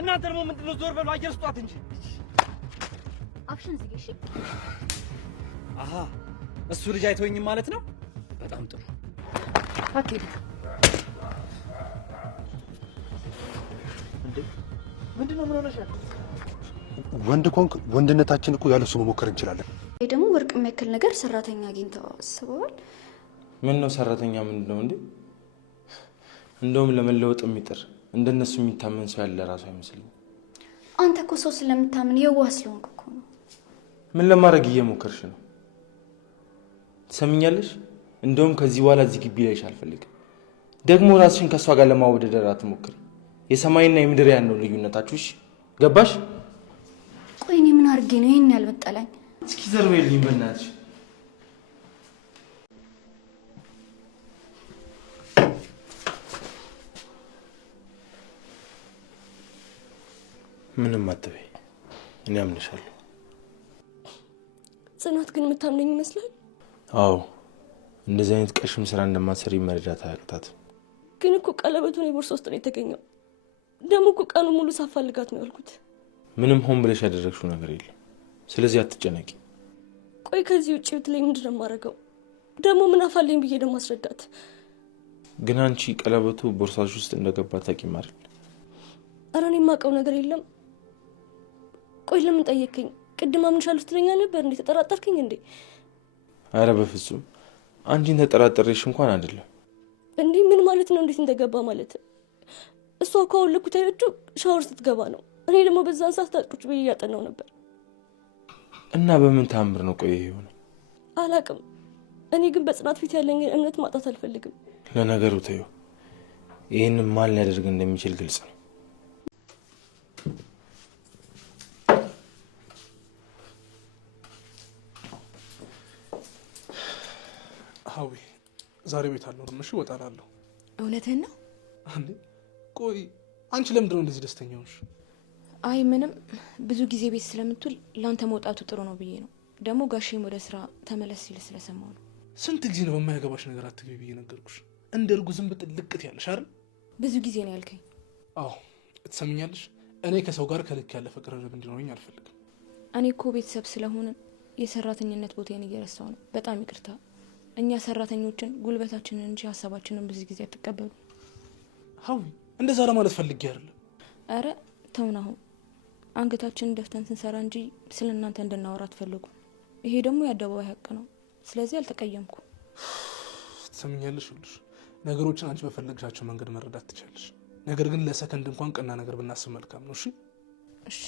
እናንተ ደግሞ ምንድነው ዞር በሉ አየር ስጧት እንጂ አፍሽን ዝጊ እሺ አሃ እሱ ልጅ አይተወኝም ማለት ነው በጣም ጥሩ አትሄድ እንዴ ምንድነው ምን ሆነሻል ወንድ ኮንክ ወንድነታችን እኮ ያለሱ መሞከር እንችላለን ይሄ ደግሞ ወርቅ የሚያክል ነገር ሰራተኛ አግኝተው አስበዋል ምን ነው ሰራተኛ ምንድነው እንዴ እንደውም ለመለወጥ የሚጥር እንደነሱ የሚታመን ሰው ያለ ራሱ አይመስልም አንተ እኮ ሰው ስለምታምን የዋህ ስለሆንክ እኮ ነው ምን ለማድረግ እየሞከርሽ ነው ትሰሚኛለሽ እንደውም ከዚህ በኋላ እዚህ ግቢ ላይሽ አልፈልግም ደግሞ ራስሽን ከሷ ጋር ለማወዳደር አትሞክሪ የሰማይና የምድር ያለው ልዩነታችሁ እሺ ገባሽ ቆይ እኔ ምን አድርጌ ነው ይሄን ያልመጣላኝ እስኪ ዘርበይልኝ በእናትሽ ምንም አትበይ እኔ አምንሻለሁ ጽናት ግን የምታምነኝ ይመስላል አዎ እንደዚህ አይነት ቀሽም ስራ እንደማትሰሪ መረዳት አያቅታትም ግን እኮ ቀለበቱን የቦርሳ ውስጥ ነው የተገኘው ደግሞ እኮ ቀኑ ሙሉ ሳፋልጋት ነው ያልኩት ምንም ሆን ብለሽ ያደረግሽው ነገር የለም ስለዚህ አትጨነቂ ቆይ ከዚህ ውጪ ብትለኝ ምንድን ነው የማደርገው ደግሞ ምን አፋለኝ ብዬ ደግሞ አስረዳት ግን አንቺ ቀለበቱ ቦርሳሽ ውስጥ እንደገባ ታውቂም አይደል ኧረ እኔ የማውቀው ነገር የለም ቆይ ለምን ጠየቀኝ ቅድም አምንሻለሁ ስትለኛ ነበር እንዴ ተጠራጠርከኝ እንዴ ኧረ በፍጹም አንቺን ተጠራጠርሽ እንኳን አይደለም እንዴ ምን ማለት ነው እንዴት እንደገባ ማለት እሷ ከወለኩት አይደል ሻወር ስትገባ ነው እኔ ደግሞ በዛን ሰዓት ታጥቁጭ ብዬ ያጠናው ነበር እና በምን ታምር ነው ቆይ ይሆነ አላቅም እኔ ግን በጽናት ፊት ያለኝ እምነት ማጣት አልፈልግም ለነገሩ ተይው ይሄን ማን ሊያደርግ እንደሚችል ግልጽ ነው ሀዊ ዛሬ ቤት አልኖርም እሺ እወጣላለሁ እውነትህን ነው አንዴ ቆይ አንቺ ለምንድን ነው እንደዚህ ደስተኛ ሆንሽ አይ ምንም ብዙ ጊዜ ቤት ስለምትውል ላንተ መውጣቱ ጥሩ ነው ብዬ ነው ደግሞ ጋሼም ወደ ስራ ተመለስ ሲል ስለሰማው ነው ስንት ጊዜ ነው በማያገባሽ ነገር አትግቢ ብዬ ነገርኩሽ እንደ እርጉዝም ብጥልቅት ያለሽ አይደል ብዙ ጊዜ ነው ያልከኝ አዎ ትሰሚኛለሽ እኔ ከሰው ጋር ከልክ ያለፈ ቅርርብ እንዲኖረኝ አልፈልግም እኔ እኮ ቤተሰብ ስለሆንን የሰራተኝነት ቦታዬን እየረሳው ነው በጣም ይቅርታ እኛ ሰራተኞችን ጉልበታችንን እንጂ ሐሳባችንን ብዙ ጊዜ አትቀበሉ ሀዊ እንደዛ ለማለት ፈልጌ አይደለም አረ ተውናሁ አንገታችንን ደፍተን ስንሰራ እንጂ ስለናንተ እንድናወራ አትፈልጉ ይሄ ደግሞ ያደባባይ ሀቅ ነው ስለዚህ አልተቀየምኩ ትሰሚኛለሽ ሁሉሽ ነገሮችን አንቺ በፈለግሻቸው መንገድ መረዳት ትችላለሽ ነገር ግን ለሰከንድ እንኳን ቀና ነገር ብናስብ መልካም ነው እሺ እሺ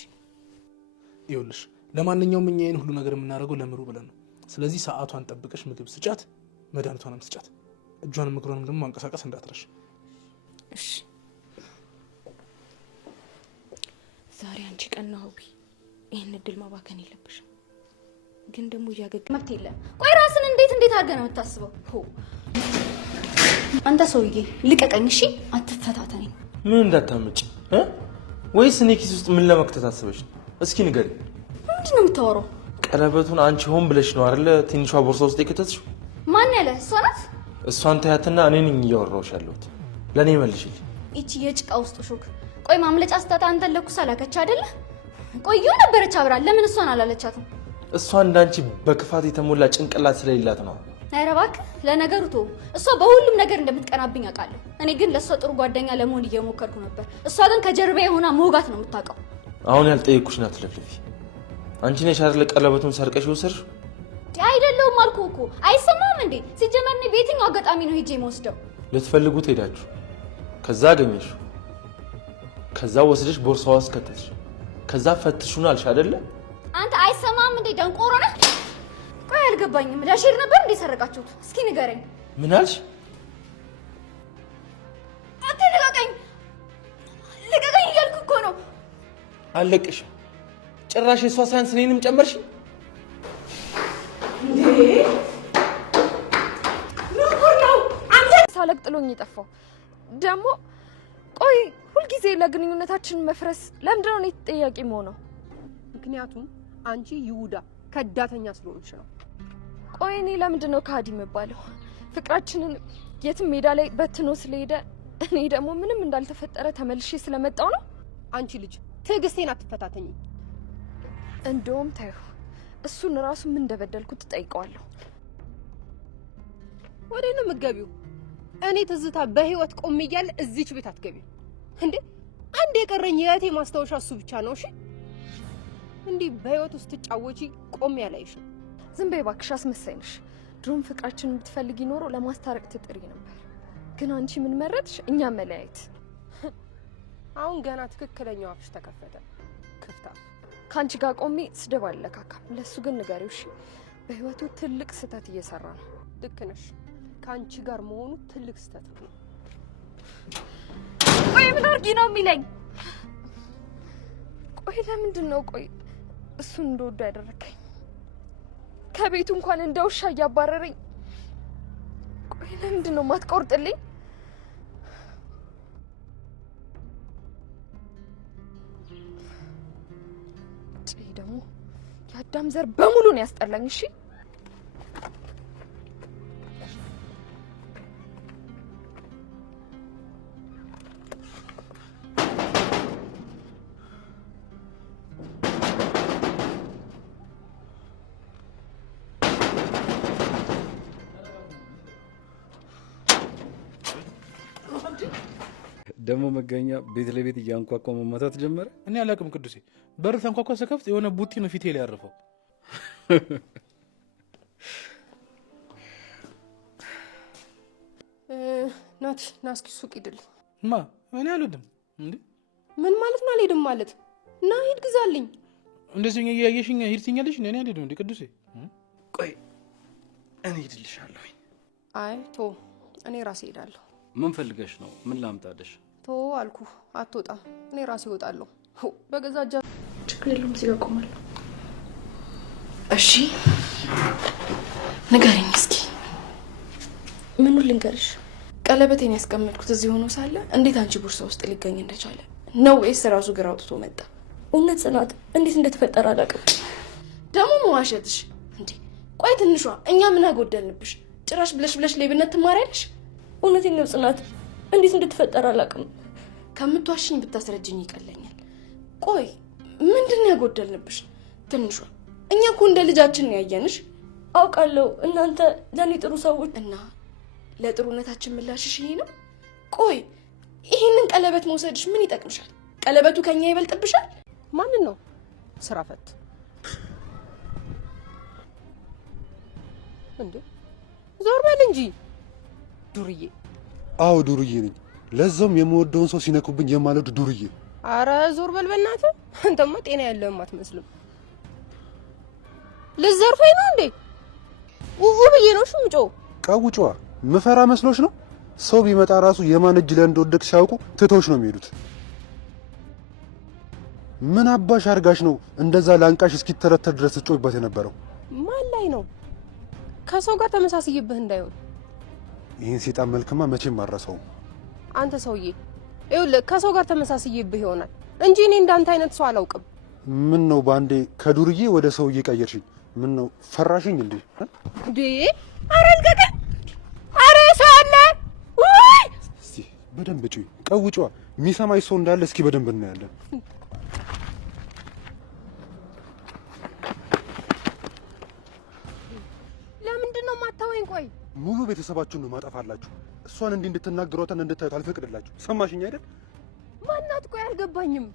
ይኸውልሽ ለማንኛውም እኛ ይሄን ሁሉ ነገር የምናደርገው ለምሩ ብለን ነው ስለዚህ ሰዓቷን ጠብቀሽ ምግብ ስጫት መድኃኒቷንም ስጫት እጇንም እግሯንም ደግሞ ማንቀሳቀስ እንዳትረሽ እሺ ዛሬ አንቺ ቀና ሆቢ ይሄን እድል ማባከን የለብሽም ግን ደግሞ ያገግ መብት የለም ቆይ ራስን እንዴት አድርገህ ነው የምታስበው ሆ አንተ ሰውዬ ልቀቀኝ እሺ አትፈታተኝ ምን እንዳታመጪ ወይስ እኔ ኪስ ውስጥ ምን ለመክተት አስበሽ እስኪ ንገሪ ምንድን ነው የምታወራው ቀለበቱን አንቺ ሆን ብለሽ ነው አይደል ትንሿ ቦርሳ ውስጥ የከተትሽው ማን ያለ እሷ ናት እሷን ታያትና እኔ ነኝ እያወራሁሽ ያለሁት ለኔ መልሽልኝ እቺ የጭቃ ውስጥ ሹክ ቆይ ማምለጫ ስታታ አንተ ለኩስ አላከች አይደለ ቆዩ ነበረች አብራ ለምን እሷን አላለቻትም እሷ እንዳንቺ በክፋት የተሞላ ጭንቅላት ስለሌላት ነው ኧረ እባክህ ለነገሩ ተው እሷ በሁሉም ነገር እንደምትቀናብኝ አውቃለሁ እኔ ግን ለእሷ ጥሩ ጓደኛ ለመሆን እየሞከርኩ ነበር እሷ ግን ከጀርባዬ ሆና ሞጋት ነው የምታውቀው አሁን ያልጠየኩሽ ናት ለፍልፊ አንቺ ነሽ አይደል ቀለበቱን ሰርቀሽ ወሰድሽው አይደለም አልኩህ እኮ አይሰማም እንዴ ሲጀመር እኔ በየትኛው አጋጣሚ ነው ሄጄ የምወስደው ልትፈልጉት ሄዳችሁ ከዛ አገኘሽው ከዛ ወስደሽ ቦርሳው ውስጥ ከተትሽ ከዛ ፈትሹን አልሽ አይደለ አንተ አይሰማም እንዴ ደንቆሮ ነህ ቆይ አልገባኝም ለሼር ነበር እንዴ ሰረቃችሁት እስኪ ንገረኝ ምን አልሽ አንተ ልቀቀኝ እያልኩ እኮ ነው አለቅሽም ጭራሽ የሷ ሳይንስ እኔንም ጨመርሽ እንዴ ነው አንተ ሳለቅ ጥሎኝ ይጠፋው ደግሞ ቆይ ሁሉ ጊዜ ለግንኙነታችን መፍረስ ለምንድነው እኔ ተጠያቂ መሆነው ምክንያቱም አንቺ ይሁዳ ከዳተኛ ስለሆንሽ ነው ቆይ እኔ ለምንድነው ካዲ መባለው ፍቅራችንን የትም ሜዳ ላይ በትኖ ስለሄደ እኔ ደግሞ ምንም እንዳልተፈጠረ ተመልሼ ስለመጣው ነው። አንቺ ልጅ ትዕግስቴን አትፈታተኝ። እንደውም ታዩ እሱን ራሱ ምን እንደበደልኩት ትጠይቀዋለሁ። ወዴት ነው የምትገቢው? እኔ ትዝታ በህይወት ቆሜ እያለ እዚች ቤት አትገቢም እንዴ? አንድ የቀረኝ የእህቴ ማስታወሻ እሱ ብቻ ነው። እሺ እንዲህ በህይወት ውስጥ ትጫወቺ ቆሜ አላይሽም። ዝም በይ እባክሽ፣ አስመሳይ ነሽ። ድሮም ፍቅራችንን ብትፈልጊ ኖሮ ለማስታረቅ ትጥሪ ነበር። ግን አንቺ ምን መረጥሽ? እኛ መለያየት። አሁን ገና ትክክለኛው አፍሽ ተከፈተ። ክፍታ ከአንቺ ጋር ቆሜ ስድብ አልለካካም። ለሱ ግን ንገሪው እሺ። በህይወቱ ትልቅ ስህተት እየሰራ ነው። ልክ ነሽ። ከአንቺ ጋር መሆኑ ትልቅ ስህተት ነው። ቆይ ምን አድርጊ ነው የሚለኝ? ቆይ ለምንድን ነው ቆይ እሱን እንደወዱ ያደረከኝ? ከቤቱ እንኳን እንደ ውሻ እያባረረኝ። ቆይ ለምንድን ነው ማትቆርጥልኝ? ደግሞ የአዳም ዘር በሙሉ ነው ያስጠላኝ። እሺ ደግሞ መገኛ ቤት ለቤት እያንኳኳ መማታት ጀመረ። እኔ አላውቅም ቅዱሴ፣ በር ተንኳኳ ስከፍት የሆነ ቡቲ ነው ፊቴ ላይ ያረፈው። ናት ና እስኪ ሱቅ ሂድልኝ። ማ እኔ አልሄድም እንዴ? ምን ማለት ነው አልሄድም ማለት? ና ሂድ ግዛልኝ። እንደዚህ እያየሽኝ ሂድ ትኛለሽ? እኔ አልሄድም እንዴ ቅዱሴ? ቆይ እኔ ሄድልሻለሁ። አይ ቶ እኔ ራሴ ሄዳለሁ። ምን ፈልገሽ ነው? ምን ላምጣልሽ? ቶ አልኩ አትወጣም። እኔ ራሴ እወጣለሁ። በገዛ እጃ ችግር የለውም። እዚህ ጋር ቆማለሁ። እሺ ንገረኝ እስኪ። ምኑን ልንገርሽ? ቀለበቴን ያስቀመጥኩት እዚህ ሆኖ ሳለ እንዴት አንቺ ቦርሳ ውስጥ ሊገኝ እንደቻለ ነው? ወይስ ራሱ ግራ አውጥቶ መጣ? እውነት ጽናት፣ እንዴት እንደተፈጠረ አላውቅም። ደግሞ መዋሸትሽ እንዴ! ቆይ ትንሿ እኛ ምን አጎደልንብሽ? ጭራሽ ብለሽ ሌብነት ትማሪያለሽ? እውነቴን ነው ጽናት፣ እንዴት እንደተፈጠረ አላውቅም። ከምትዋሽኝ ብታስረጅኝ ይቀለኛል። ቆይ ምንድን ያጎደልንብሽ? ትንሿ እኛ እኮ እንደ ልጃችን ነው ያየንሽ። አውቃለሁ እናንተ ለኔ ጥሩ ሰዎች እና ለጥሩነታችን ምላሽሽ ይሄ ነው። ቆይ ይሄንን ቀለበት መውሰድሽ ምን ይጠቅምሻል? ቀለበቱ ከኛ ይበልጥብሻል? ማንን ነው ስራ ፈት እንዴ? ዞር በል እንጂ ዱርዬ። አዎ ዱርዬ ነኝ። ለዛውም የምወደውን ሰው ሲነኩብኝ የማለድ ዱርዬ። አረ ዞር በል በእናትህ። አንተማ ጤና ያለህም አትመስልም። ልዘርፈኝ ነው እንዴ? ብዬ ነው ሽምጮ። ቀውጫዋ ምፈራ መስሎሽ ነው? ሰው ቢመጣ ራሱ የማን እጅ ላይ እንደወደቅ ሲያውቁ ትቶሽ ነው የሚሄዱት። ምን አባሽ አርጋሽ ነው እንደዛ ላንቃሽ እስኪተረተር ድረስ ጮይባት የነበረው? ማን ላይ ነው? ከሰው ጋር ተመሳስይብህ እንዳይሆን። ይህን ሴጣን መልክማ መቼም አረሰው። አንተ ሰውዬ ይኸውልህ፣ ከሰው ጋር ተመሳስይብህ ይሆናል እንጂ እኔ እንዳንተ አይነት ሰው አላውቅም። ምን ነው ባንዴ ከዱርዬ ወደ ሰውዬ ቀየርሽኝ? ምን ነው ፈራሽኝ እንዴ? እንዴ አረ ልቀቀኝ! አረ ሰው አለ ወይ? እስቲ በደንብ ጩይ። ቀውጫዋ የሚሰማኝ ሰው እንዳለ እስኪ በደንብ እናያለን። ለምንድን ነው የማታወኝ? ቆይ ሙሉ ቤተሰባችሁን ነው ማጠፋላችሁ። እሷን እንዲህ እንድትናገሯትና እንድታዩት አልፈቅድላችሁ። ሰማሽኝ አይደል? ማናት? ቆይ አልገባኝም።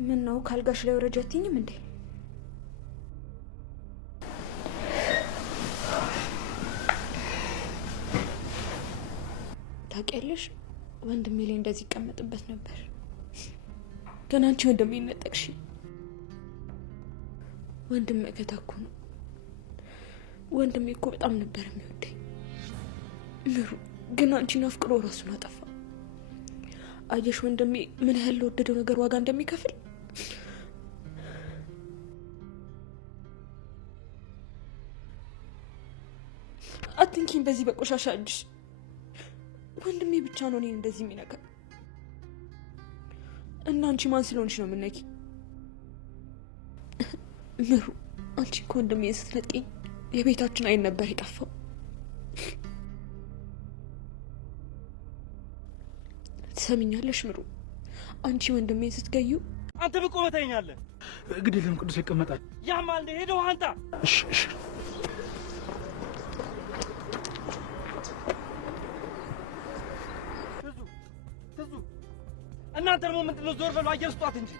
ምን ነው ካልጋሽ ላይ ወረጃ አትይኝም እንዴ? ታውቂያለሽ ወንድሜ ላይ እንደዚህ ይቀመጥበት ነበር፣ ግን አንቺ ወንድሜ ነጠቅሽ። ወንድም መከታ እኮ ነው። ወንድሜ እኮ በጣም ነበር የሚወደኝ ምሩ፣ ግን አንቺን አፍቅሮ ራሱን አጠፋ። አየሽ ወንድሜ ምን ያህል ለወደደው ነገር ዋጋ እንደሚከፍል። አትንኪኝ በዚህ በቆሻሻ እጅሽ። ወንድሜ ብቻ ነው እኔን እንደዚህ የሚነካ። እና አንቺ ማን ስለሆንሽ ነው የምነኪ? ምሩ አንቺ እኮ ወንድሜን ስትነጥቂኝ የቤታችን አይን ነበር የጠፋው። ትሰሚኛለሽ ምሩ? አንቺ ወንድሜን ስትገዩ አንተ በቆመህ ታይኛለህ። እንግዲህ ለምን ቅዱስ ይቀመጣል? ያማል ሄደው አንተ እሺ እሺ ትዙ እናንተ ደግሞ ምንድነው ዞር በሉ አየር ስጧት እንጂ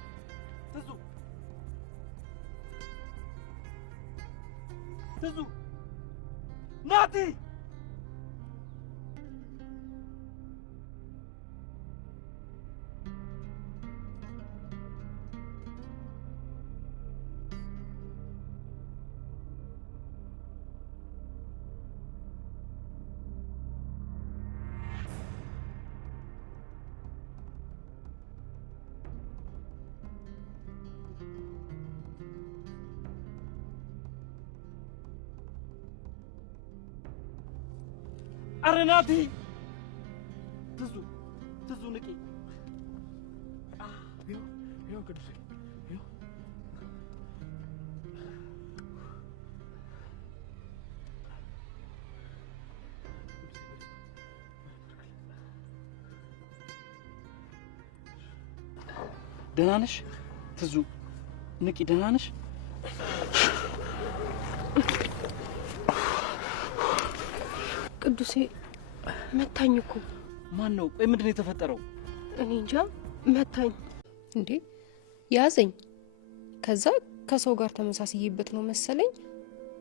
ትዙ ናቲ አረናቲ ትዙ ንቂ ይኸው ቅዱስ ይኸው ደህና ነሽ ትዙ ንቂ ደህና ነሽ ቅዱሴ መታኝ እኮ። ማን ነው? ቆይ ምንድነው የተፈጠረው? እኔ እንጃ መታኝ። እንዴ ያዘኝ። ከዛ ከሰው ጋር ተመሳስዬበት ነው መሰለኝ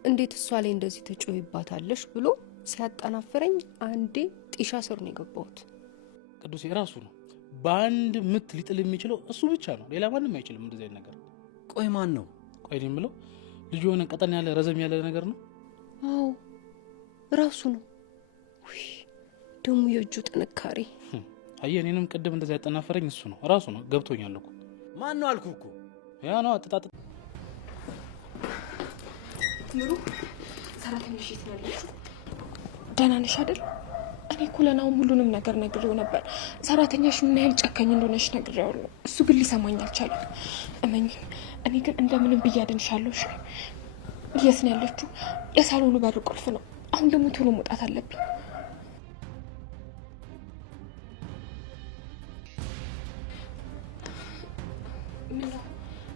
እንዴት እሷ ላይ እንደዚህ ትጮይባታለሽ ብሎ ሲያጠናፍረኝ አንዴ ጢሻ ስር ነው የገባሁት። ቅዱሴ ራሱ ነው በአንድ ምት ሊጥል የሚችለው እሱ ብቻ ነው። ሌላ ማንም አይችልም እንደዚህ አይነት ነገር። ቆይ ማን ነው? ቆይ እኔ የምለው ልጁ የሆነ ቀጠን ያለ ረዘም ያለ ነገር ነው? አዎ ራሱ ነው። ውይ ደግሞ የእጁ ጥንካሬ። አየህ እኔንም ቅድም እንደዚህ ያጠናፈረኝ እሱ ነው ራሱ ነው። ገብቶኛል እኮ። ማን ነው አልኩህ እኮ። ያ ነው አጥጣጥ። ምሩ ሰራተኛሽ የት ነው ያለችው? ደህና ነሽ አይደል? እኔ እኮ ለናው ሁሉንም ነገር ነግሬው ነበር። ሰራተኛሽ ምን ያህል ጨካኝ እንደሆነሽ ነግሬዋለሁ። እሱ ግን ሊሰማኝ አልቻለም። እመኝ እኔ ግን እንደምንም ብዬ አድንሻለሁ። እሺ የት ነው ያለችው? የሳሎኑ በር ቁልፍ ነው። አሁን ደግሞ ቶሎ መውጣት አለብኝ።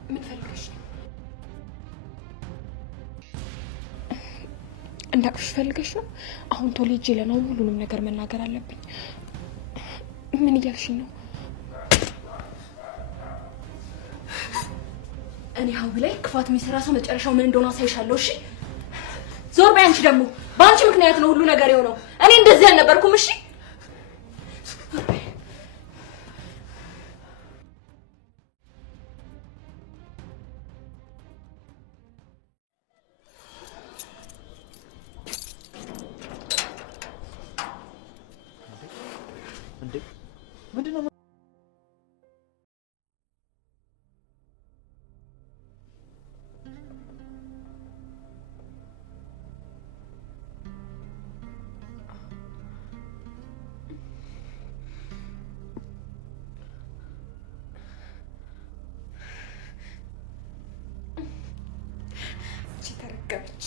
ምን ፈልገሽ ነው? እንዳቅሽ ፈልገሽ ነው? አሁን ቶሎ ሂጅ ለናው ሁሉንም ነገር መናገር አለብኝ። ምን እያልሽኝ ነው? እኔ ሀው ላይ ክፋት የሚሰራ ሰው መጨረሻው ምን እንደሆነ አሳይሻለሁ። እሺ ዞር በይ። አንቺ ደግሞ በአንቺ ምክንያት ነው ሁሉ ነገር የሆነው። እኔ እንደዚህ አልነበርኩም። እሺ እንዴ ምንድነው? ተረገመች።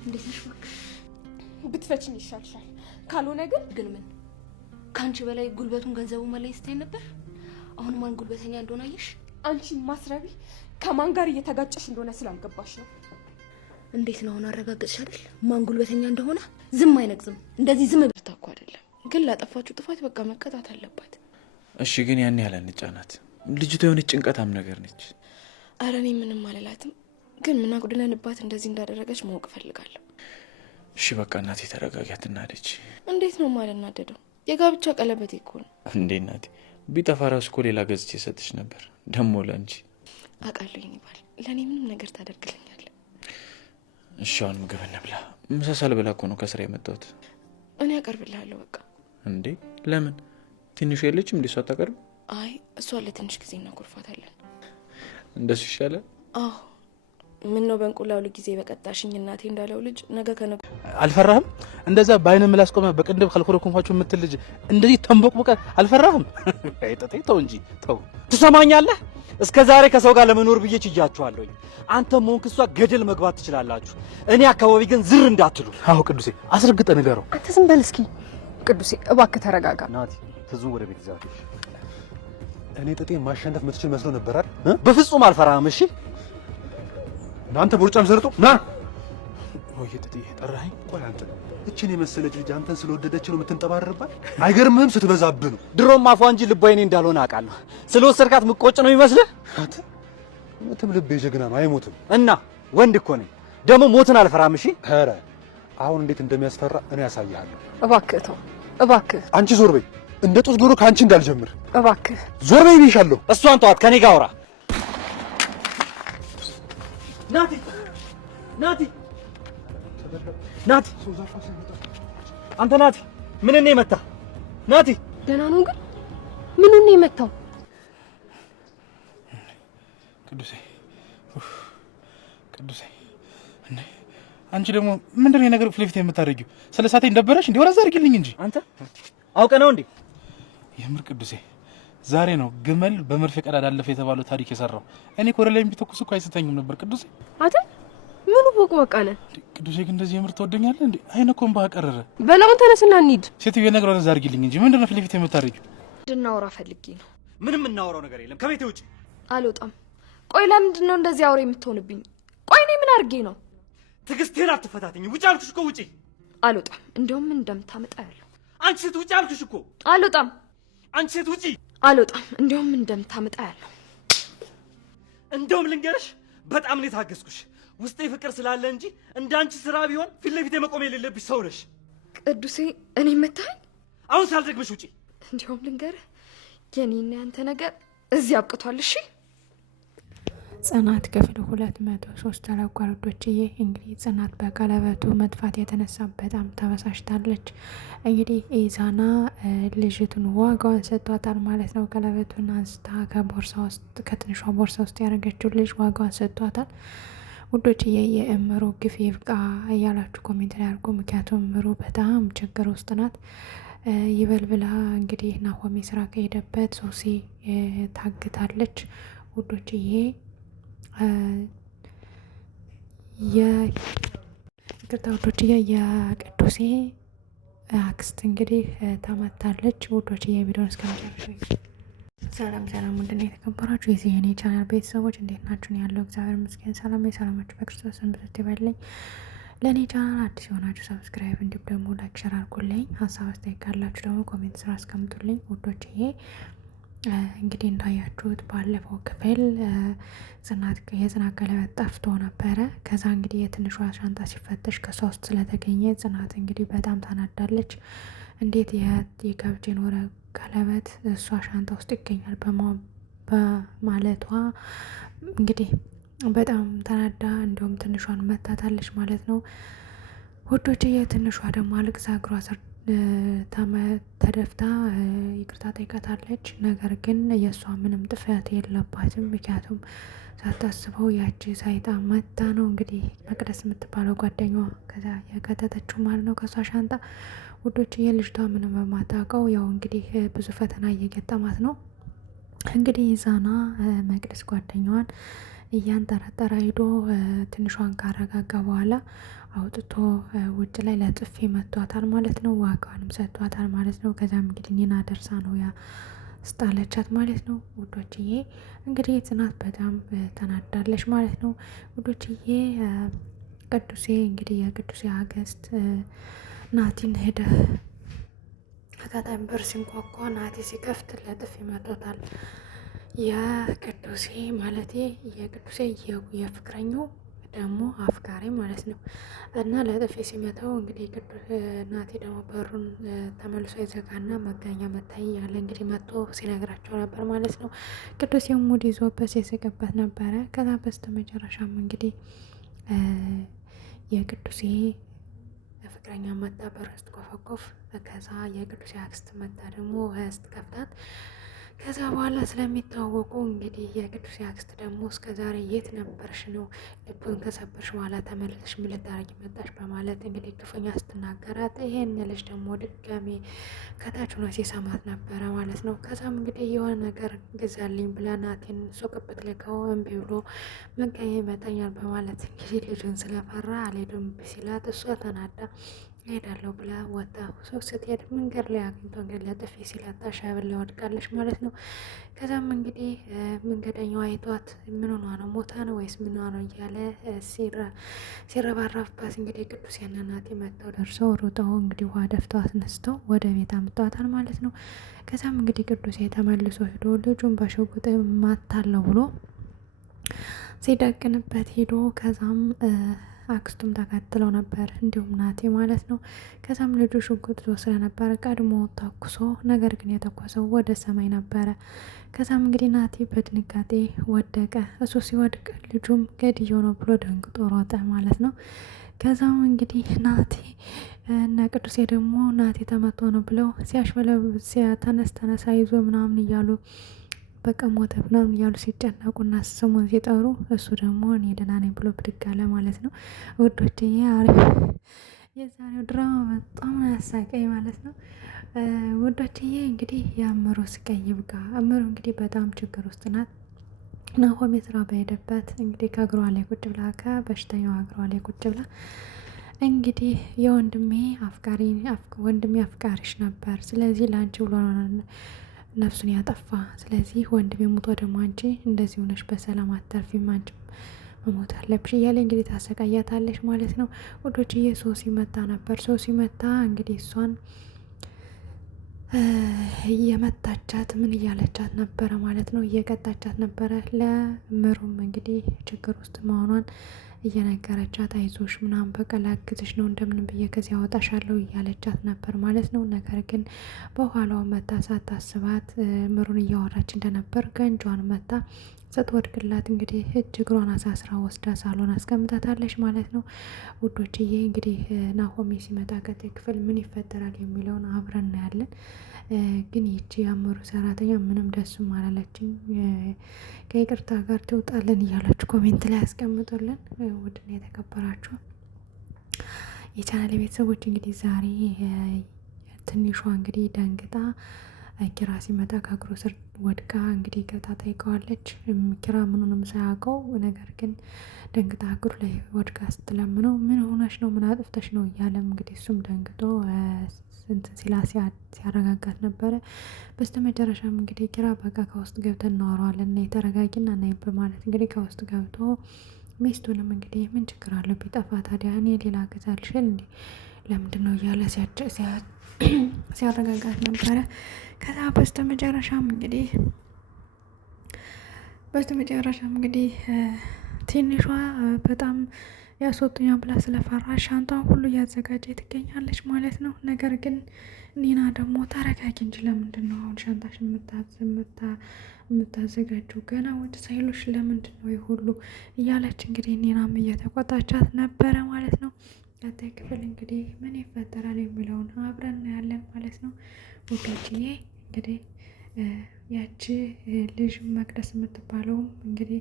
እንዴት ነሽ? ብትፈችኝ ይሻልሻል። ካልሆነ ግን ምን ከአንቺ በላይ ጉልበቱን ገንዘቡ መለይ ስታይ ነበር። አሁን ማን ጉልበተኛ እንደሆነ አየሽ? አንቺ ማስረቢ ከማን ጋር እየተጋጨሽ እንደሆነ ስላልገባሽ ነው። እንዴት ነው አሁን አረጋግጥሽ አይደል? ማን ጉልበተኛ እንደሆነ ዝም አይነግዝም። እንደዚህ ዝም ብርታ እኮ አይደለም፣ ግን ላጠፋችሁ ጥፋት በቃ መቀጣት አለባት። እሺ ግን ያን ያለ እንጫናት። ልጅቷ የሆነች ጭንቀታም ነገር ነች። ኧረ እኔ ምንም አልላትም፣ ግን ምን አጉድለንባት እንደዚህ እንዳደረገች ማወቅ እፈልጋለሁ። እሺ በቃ እናቴ ተረጋጊ፣ አትናደጂ። እንዴት ነው ማልናደደው? የጋብቻ ቀለበቴ እኮ ነው። እንዴ እናቴ ቢጠፋ ራሱ እኮ ሌላ ገዝቼ ሰጥሽ ነበር። ደሞ ለአንቺ አውቃለሁ ይባል ለእኔ ምንም ነገር ታደርግልኛለህ። እሺ አሁን ምግብ እንብላ። ምሳ ሳልበላ እኮ ነው ከስራ የመጣሁት። እኔ አቀርብልሃለሁ በቃ። እንዴ ለምን? ትንሹ የለችም እንዴ? እሷ አታቀርብ? አይ እሷ ለትንሽ ጊዜ እናኮርፋታለን። እንደሱ ይሻላል። አዎ ምን ነው በእንቁላሉ ጊዜ በቀጣሽኝ እናቴ እንዳለው ልጅ ነገ ከነገ አልፈራህም? እንደዛ በአይነ ምላስ ቆመ በቅንድብ ከልኮረ ኮንፋቹ የምትል ልጅ እንደዚህ ተንቦቅቦቀ አልፈራህም? አይጠጤ ተው እንጂ ተው። ትሰማኛለህ? እስከ ዛሬ ከሰው ጋር ለመኖር ብዬ ችያችኋለሁኝ። አንተም ሆንክ እሷ ገደል መግባት ትችላላችሁ። እኔ አካባቢ ግን ዝር እንዳትሉ። አዎ ቅዱሴ አስረግጠ ንገረው። አንተ ዝም በል እስኪ ቅዱሴ፣ እባክህ ተረጋጋ። ናቲ ትዙ ወደ ቤት ይዛት። እኔ ጥጤ ማሸነፍ የምትችል መስሎ ነበር አይደል? በፍጹም አልፈራህም። እሺ እናንተ ቦርጫም ዘርጦ ና ወይ ጥጤ ጠራኸኝ? ቆይ አንተ እቺን የመሰለች ልጅ አንተን ስለወደደች ነው የምትንጠባረርባት? አይገርምህም? ስትበዛብህ ነው። ድሮም አፏ እንጂ ልቧ የኔ እንዳልሆነ አውቃለሁ። ስለወሰድካት ምቆጭ ነው ይመስልህ? አንተ እውነትም ልቤ ጀግና ነው፣ አይሞትም። እና ወንድ እኮ ነኝ ደግሞ ሞትን አልፈራም። እሺ ኧረ አሁን እንዴት እንደሚያስፈራ እኔ ያሳያለሁ። እባክህ ተው እባክህ። አንቺ ዞር በይ፣ እንደ ጦስ ዶሮ ከአንቺ እንዳልጀምር። እባክህ ዞር በይ ብዬሻለሁ። እሷን ተዋት፣ ከኔ ጋር አውራ። ናቲ ናቲ ናቲ፣ አንተ ናቲ፣ ምን ነው የመታ? ናቲ ደህና ነው ግን ምኑን ነው የመታው? ቅዱሴ ቅዱሴ፣ እንዴ አንቺ ደግሞ ምንድን ነው የነገር ፍለፊት የምታደርጊው? ስለ ሳቴ እንደበረሽ እንዴ? ወራዛ አድርጊልኝ እንጂ። አንተ አውቀ ነው እንዴ? የምር ቅዱሴ ዛሬ ነው ግመል በመርፌ ቀዳዳ አለፈ የተባለው ታሪክ የሰራው። እኔ ኮረ ላይ ቢተኩስ እኮ አይስተኝም ነበር ቅዱሴ። አንተ ምኑ ቦቅቧቃለ? ቅዱሴ ግን እንደዚህ የምር ትወደኛለህ እንዴ? አይነ እኮ እምባ ቀረረ። በላውን ተነስና እንሂድ። ሴትዮ የነገር ወራዛ አድርጊልኝ እንጂ ምንድን ነው ፍለፊት የምታደርጊው? እንድናወራ ፈልጌ ነው። ምንም እናወራው ነገር የለም። ከቤቴ ውጪ አልወጣም። ቆይ ለምንድን ነው እንደዚህ አውሬ የምትሆንብኝ? ቆይ እኔ ምን አድርጌ ነው? ትዕግስቴን አትፈታተኝ። ውጪ አልኩሽ እኮ ውጪ። አልወጣም። እንደውም ምን እንደምታመጣ ያለው። አንቺ ሴት ውጪ አልኩሽ እኮ። አልወጣም። አንቺ ሴት ውጪ። አልወጣም። እንደውም ምን እንደምታመጣ ያለው። እንደውም ልንገርሽ፣ በጣም ነው የታገስኩሽ። ውስጤ ፍቅር ስላለ እንጂ እንዳንቺ ስራ ቢሆን ፊት ለፊት መቆም የሌለብሽ ሰው ነሽ። ቅዱሴ እኔ መታኝ። አሁን ሳልደግምሽ ውጪ። እንደውም ልንገርህ፣ የኔና ያንተ ነገር እዚህ አብቅቷል። እሺ ጽናት ክፍል 203 ተለቋል ውዶችዬ። እንግዲህ ጽናት በቀለበቱ መጥፋት የተነሳ በጣም ተበሳሽታለች። እንግዲህ ኢዛና ልጅቱን ዋጋዋን ሰጥቷታል ማለት ነው። ቀለበቱን አንስታ ከቦርሳ ውስጥ ከትንሿ ቦርሳ ውስጥ ያደረገችው ልጅ ዋጋዋን ሰጥቷታል ውዶችዬ። የእምሩ ግፍ ይብቃ እያላችሁ ኮሜንት ላይ አድርጉ። ምክንያቱም እምሩ በጣም ችግር ውስጥ ናት። ይበል ብላ እንግዲህ ናሆሜ ስራ ከሄደበት ሶሲ ታግታለች ውዶችዬ። ይቅርታ ውዶችዬ፣ የቅዱሴ አክስት እንግዲህ ተመታለች ውዶችዬ። ቪዲዮን እስከመጨረሻው ሰላም ሰላም፣ ምንድን ነው የተከበራችሁ የዚህ የኔ ቻናል ቤተሰቦች እንዴት ናችሁ? ነው ያለው እግዚአብሔር ይመስገን ሰላም። የሰላማችሁ በክርስቶስ ብዛት ይበልኝ። ለእኔ ቻናል አዲስ የሆናችሁ ሰብስክራይብ እንዲሁም ደግሞ ላይክ ሸር አድርጉልኝ። ሀሳብ አስተያየት ካላችሁ ደግሞ ኮሜንት ስራ አስቀምጡልኝ ውዶችዬ። እንግዲህ እንዳያችሁት ባለፈው ክፍል የጽናት ቀለበት ጠፍቶ ነበረ። ከዛ እንግዲህ የትንሿ ሻንጣ ሲፈተሽ ከሷ ውስጥ ስለተገኘ ጽናት እንግዲህ በጣም ታናዳለች። እንዴት የጋብቻ የኖረ ቀለበት እሷ ሻንጣ ውስጥ ይገኛል በማለቷ እንግዲህ በጣም ተናዳ እንዲሁም ትንሿን መታታለች ማለት ነው ውዶችዬ። ትንሿ ደግሞ አልቅሳ እግሯ ስር ተደፍታ ይቅርታ ጠይቃታለች። ነገር ግን የእሷ ምንም ጥፋት የለባትም። ምክንያቱም ሳታስበው ያቺ ሳይጣ መታ ነው እንግዲህ መቅደስ የምትባለው ጓደኛዋ ከዛ የከተተችው ማለት ነው ከእሷ ሻንጣ ውዶችዬ። ልጅቷ ምንም በማታውቀው ያው እንግዲህ ብዙ ፈተና እየገጠማት ነው። እንግዲህ ኢዛና መቅደስ ጓደኛዋን እያንጠረጠረ ሂዶ ትንሿን ካረጋጋ በኋላ አውጥቶ ውጭ ላይ ለጥፊ መቷታል ማለት ነው። ዋጋዋንም ሰጥቷታል ማለት ነው። ከዛም እንግዲህ ኒና ደርሳ ነው ያ ስጣለቻት ማለት ነው ውዶችዬ። እንግዲህ ጽናት በጣም ተናዳለች ማለት ነው ውዶችዬ። ቅዱሴ እንግዲህ የቅዱሴ አገስት ናቲን ሄደ አጋጣሚ በር ሲንኳኳ ናቲ ሲከፍት ለጥፊ መቶታል። የቅዱሴ ማለቴ የቅዱሴ የፍቅረኛው ደግሞ አፍቃሪ ማለት ነው እና ለጥፊ ሲመታው እንግዲህ ናቲ ደግሞ በሩን ተመልሶ ይዘጋና መጋኛ መታይ ያለ እንግዲህ መጥቶ ሲነግራቸው ነበር ማለት ነው። ቅዱሴ ሙድ ይዞበት ሲስቅበት ነበረ። ከዛ በስተ መጨረሻም እንግዲህ የቅዱሴ ፍቅረኛ መጣ በር ስትቆፈቆፍ፣ ከዛ የቅዱሴ አክስት መጣ ደግሞ ስትከፍታት ከዛ በኋላ ስለሚታወቁ እንግዲህ የቅዱስ አክስት ደግሞ እስከ ዛሬ የት ነበርሽ ነው ልቡን ከሰበርሽ በኋላ ተመልሰሽ ምን ልታረጊ መጣሽ በማለት እንግዲህ ክፉኛ ስትናገራት፣ ይሄን ልጅ ደግሞ ድጋሜ ከታች ሆኖ ሲሰማት ነበረ ማለት ነው። ከዛም እንግዲህ የሆነ ነገር ግዛልኝ ብላ ናቲን ሱቅ ብትልከው እምቢ ብሎ መቀየ ይመጣኛል በማለት እንግዲህ ልጁን ስለፈራ አልሄድም ሲላት እሷ ተናዳ ሄዳለሁ ብላ ወጣ ሱቅ ስትሄድ መንገድ ላይ አግኝቶ እንግዲህ ለጥፊ ሲላታ ሻብል ላይ ወድቃለች ማለት ነው። ከዛም እንግዲህ መንገደኛው አይቷት ምን ሆኗ ነው ሞታ ነው ወይስ ምን ሆኗ ነው እያለ ሲረባረፍባት እንግዲህ ቅዱስ ያና ናቲ መጥተው ደርሰው ሩጠው እንግዲህ ውሃ ደፍተው አስነስተው ወደ ቤት አምጥተዋታል ማለት ነው። ከዛም እንግዲህ ቅዱስ ተመልሶ ሄዶ ልጁን በሽጉጥ ማታለው ብሎ ሲደቅንበት ሄዶ ከዛም አክስቱም ተከትለው ነበር እንዲሁም ናቲ ማለት ነው። ከዛም ልጁ ሽጉጥ ይዞ ስለነበረ ቀድሞ ተኩሶ፣ ነገር ግን የተኮሰው ወደ ሰማይ ነበረ። ከዛም እንግዲህ ናቲ በድንጋጤ ወደቀ። እሱ ሲወድቅ ልጁም ገድየው ነው ብሎ ደንግጦ ሮጠ ማለት ነው። ከዛም እንግዲህ ናቲ እና ቅዱሴ ደግሞ ናቲ ተመቶ ነው ብለው ተነሳ ይዞ ምናምን እያሉ በቃ ሞተ ምናምን እያሉ ሲጨነቁና ስሙን ሲጠሩ እሱ ደግሞ እኔ ደህና ነኝ ብሎ ብድግ አለ ማለት ነው። ውዶችዬ አሪፍ የዛሬው ድራማ በጣም ያሳቀኝ ማለት ነው። ውዶችዬ እንግዲህ የአእምሮ ስቃይ ይብቃ። አእምሮ እንግዲህ በጣም ችግር ውስጥ ናት። ናሆሜ ስራ በሄደበት እንግዲህ ከእግሯ ላይ ቁጭ ብላ ከበሽተኛዋ እግሯ ላይ ቁጭ ብላ እንግዲህ የወንድሜ አፍቃሪሽ ነበር፣ ስለዚህ ለአንቺ ብሎ ነፍሱን ያጠፋ፣ ስለዚህ ወንድሜ ሞቶ ደግሞ አንቺ እንደዚህ ሆነሽ በሰላም አተርፊም፣ አንቺ መሞት አለብሽ እያለ እንግዲህ ታሰቃያታለሽ ማለት ነው። ወዶችዬ ሶሲ መታ ነበር። ሶሲ መታ እንግዲህ እሷን እየመታቻት ምን እያለቻት ነበረ ማለት ነው፣ እየቀጣቻት ነበረ። ለምሩም እንግዲህ ችግር ውስጥ መሆኗን እየነገረቻት አይዞሽ ምናምን በቃ ላግዝሽ ነው እንደምንም ብዬ ከዚያ አወጣሻለሁ እያለቻት ነበር ማለት ነው። ነገር ግን በኋላው መታ ሳታስባት ምሩን እያወራች እንደነበር ገንጇን መታ ስትወድቅላት እንግዲህ እግሯን አሳስራ ወስዳ ሳሎን አስቀምጣታለች ማለት ነው። ውዶችዬ እንግዲህ ናሆሜ ሲመጣ ቀጣይ ክፍል ምን ይፈጠራል የሚለውን አብረን እናያለን። ግን ይቺ ያመሩ ሰራተኛ ምንም ደስም አላለችኝ። ከይቅርታ ጋር ትውጣለን እያላችሁ ኮሜንት ላይ ያስቀምጡልን። ውድና የተከበራችሁ የቻናል ቤተሰቦች እንግዲህ ዛሬ ትንሿ እንግዲህ ደንግጣ ኪራ ሲመጣ ከእግሩ ስር ወድቃ እንግዲህ ይቅርታ ጠይቀዋለች። ኪራ ምኑንም ሳያውቀው ነገር ግን ደንግጣ እግሩ ላይ ወድቃ ስትለምነው ምን ሆነሽ ነው ምን አጥፍተሽ ነው እያለም እንግዲህ እሱም ደንግጦ ስንት ሲያረጋጋት ነበረ። በስተመጨረሻም እንግዲህ ኪራ በቃ ከውስጥ ገብተን እናወራዋለን እና የተረጋጊና እና በማለት እንግዲህ ከውስጥ ገብቶ ሚስቱንም እንግዲህ ምን ችግር አለው ቢጠፋ ታዲያ እኔ ሌላ ገዛልሽል እንዴ ለምንድን ነው እያለ ሲያረጋጋት ነበረ። ከዛ በስተመጨረሻም እንግዲህ ትንሿ በጣም ያስወጡኛ ብላ ስለፈራ ሻንጣን ሁሉ እያዘጋጀ ትገኛለች ማለት ነው። ነገር ግን ኒና ደግሞ ተረጋጊ እንጂ ለምንድን ነው አሁን ሻንጣሽ የምታዘጋጀው ገና ወደ ሳይሎች ለምንድን ነው ሁሉ እያለች እንግዲህ ኒናም እየተቆጣቻት ነበረ ማለት ነው። ቀጣይ ክፍል እንግዲህ ምን ይፈጠራል የሚለውን አብረን እናያለን ማለት ነው። ውዶችዬ እንግዲህ ያቺ ልጅ መቅደስ የምትባለውም እንግዲህ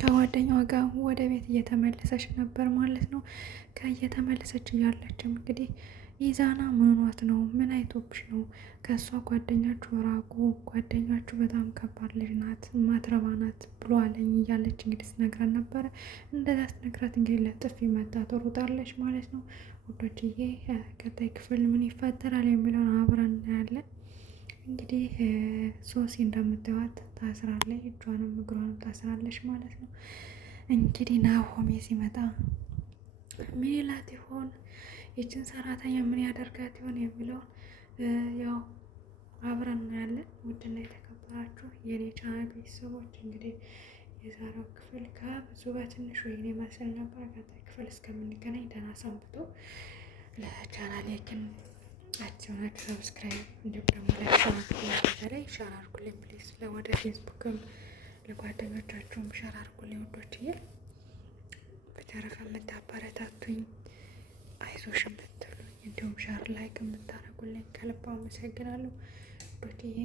ከጓደኛዋ ጋር ወደ ቤት እየተመለሰች ነበር ማለት ነው። ከእየተመለሰች እያለችም እንግዲህ ኢዛና ምኗት ነው ምን አይቶብሽ ነው ከእሷ ጓደኛችሁ ራቁ፣ ጓደኛችሁ በጣም ከባድ ልጅ ናት፣ ማትረባ ናት ብሎ አለኝ እያለች እንግዲህ ስነግራት ነበረ። እንደዛ ስነግራት እንግዲህ ለጥፊ መታ ትሮጣለች ማለት ነው። ውዶችዬ ቀጣይ ክፍል ምን ይፈጠራል የሚለውን አብረን እናያለን። እንግዲህ ሶሲ እንደምታዩት ታስራለች፣ እጇንም እግሯንም ታስራለች ማለት ነው። እንግዲህ ናሆሜ ሲመጣ ምን ይላት ይሆን? ይችን ሰራተኛ ምን ያደርጋት ይሆን የሚለውን ያው አብረን እናያለን። ውድና የተከበራችሁ የኔ ቻናል ቤተሰቦች እንግዲህ የዛሬው ክፍል ከብዙ በትንሹ ይሄን ይመስል ነበር። ቀጣይ ክፍል እስከምንገናኝ ደህና ሰንብቶ። ለቻናሌ ግን አጭናችሁ ሰብስክራይብ እንዲሁም ደግሞ በተለይ ሸር አድርጉልኝ ፕሊዝ። ለወደ ፌስቡክም ለጓደኞቻችሁም ሸር አድርጉልኝ ውዶችዬ። በተረፈ የምታበረታቱኝ አይዞሽ የምትሉኝ እንዲሁም ሸር ላይክ የምታደርጉልኝ ከልብ አመሰግናለሁ ውዶችዬ።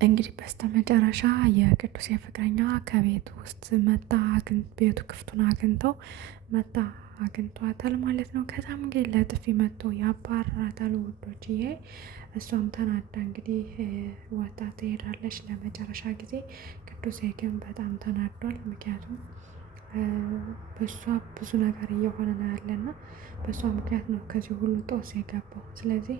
እንግዲህ በስተመጨረሻ የቅዱሴ ፍቅረኛ ከቤት ውስጥ መጣ። ቤቱ ክፍቱን አግኝተው መጣ አግኝቷታል ማለት ነው። ከዛም እንግዲህ ለጥፊ መጥቶ ያባራታል ውዶችዬ። እሷም ተናዳ እንግዲህ ወጣ ትሄዳለች ለመጨረሻ ጊዜ። ቅዱሴ ግን በጣም ተናዷል። ምክንያቱም በእሷ ብዙ ነገር እየሆነ ነው ያለና በእሷ ምክንያት ነው ከዚህ ሁሉ ጦስ የገባው። ስለዚህ